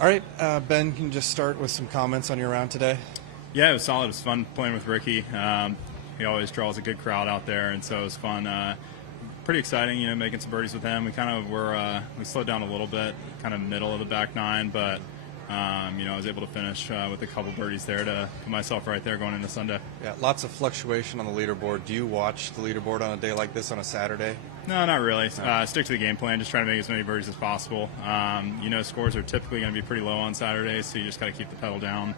All right, Ben, can you just start with some comments on your round today? Yeah, it was solid. It was fun playing with Ricky. He always draws a good crowd out there, and so it was fun. Pretty exciting, making some birdies with him. We kind of we slowed down a little bit, kind of middle of the back nine, but I was able to finish with a couple birdies there to put myself right there going into Sunday. Yeah, lots of fluctuation on the leaderboard. Do you watch the leaderboard on a day like this on a Saturday? No, not really. Stick to the game plan. Just try to make as many birdies as possible. Scores are typically going to be pretty low on Saturdays, so you just got to keep the pedal down.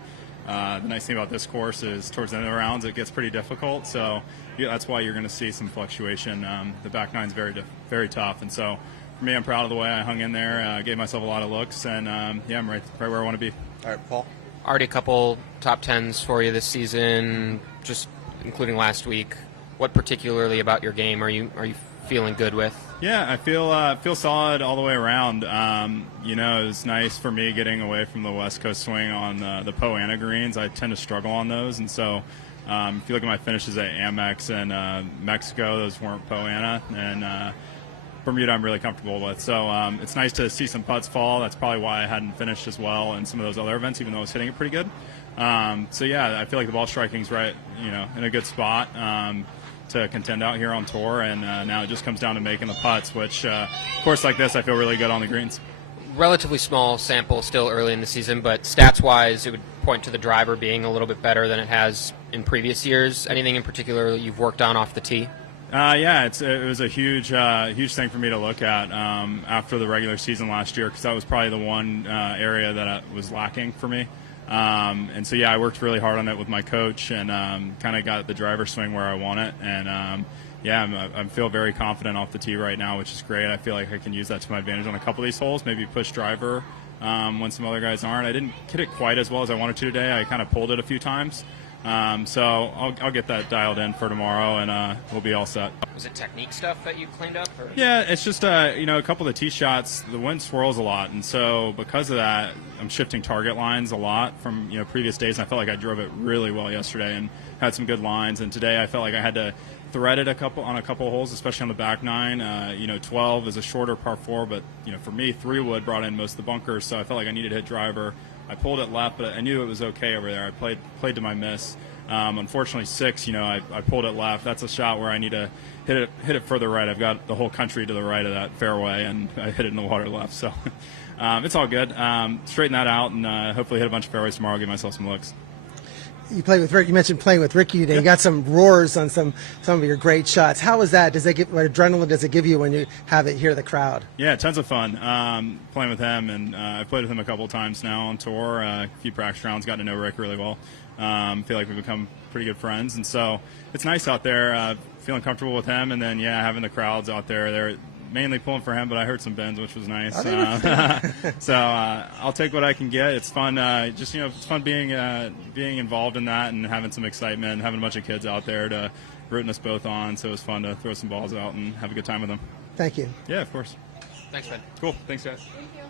The nice thing about this course is towards the end of the rounds it gets pretty difficult, so that's why you're going to see some fluctuation. The back nine's very tough, and so for me, I'm proud of the way I hung in there, gave myself a lot of looks, and I'm right where I want to be. All right, Paul? Already a couple top tens for you this season, just including last week. What particularly about your game are you feeling good with? Yeah, I feel solid all the way around. It was nice for me getting away from the West Coast swing on the Poana greens. I tend to struggle on those, and so if you look at my finishes at Amex and Mexico, those weren't Poana, and Bermuda I'm really comfortable with. So it's nice to see some putts fall. That's probably why I hadn't finished as well in some of those other events, even though I was hitting it pretty good. I feel like the ball striking's right, in a good spot to contend out here on tour, and now it just comes down to making the putts, which, of course, like this, I feel really good on the greens. Relatively small sample still early in the season, but stats-wise, it would point to the driver being a little bit better than it has in previous years. Anything in particular you've worked on off the tee? It was a huge thing for me to look at after the regular season last year, because that was probably the one area that was lacking for me. I worked really hard on it with my coach and kind of got the driver swing where I want it. And I feel very confident off the tee right now, which is great. I feel like I can use that to my advantage on a couple of these holes, maybe push driver when some other guys aren't. I didn't hit it quite as well as I wanted to today. I kind of pulled it a few times. So I'll get that dialed in for tomorrow, and we'll be all set. Was it technique stuff that you cleaned up? Or? Yeah, it's just a couple of the tee shots. The wind swirls a lot, and so because of that, I'm shifting target lines a lot from previous days. And I felt like I drove it really well yesterday and had some good lines. And today I felt like I had to thread it on a couple of holes, especially on the back nine. 12 is a shorter par 4, but for me, 3-wood brought in most of the bunkers, so I felt like I needed to hit driver. I pulled it left, but I knew it was okay over there. I played to my miss. Unfortunately, 6, I pulled it left. That's a shot where I need to hit it further right. I've got the whole country to the right of that fairway, and I hit it in the water left. So it's all good. Straighten that out, and hopefully hit a bunch of fairways tomorrow. Give myself some looks. You played with Rick. You mentioned playing with Ricky today. You got some roars on some of your great shots. How was that? What adrenaline does it give you when you have it hear the crowd? Yeah, tons of fun playing with him, and I've played with him a couple of times now on tour. A few practice rounds, got to know Rick really well. Feel like we've become pretty good friends, and so it's nice out there, feeling comfortable with him, and then having the crowds out there. They're mainly pulling for him, but I heard some bends, which was nice. So I'll take what I can get. It's fun. It's fun being involved in that and having some excitement, and having a bunch of kids out there to rooting us both on. So it was fun to throw some balls out and have a good time with them. Thank you. Yeah, of course. Thanks, Ben. Cool. Thanks, guys. Thank you.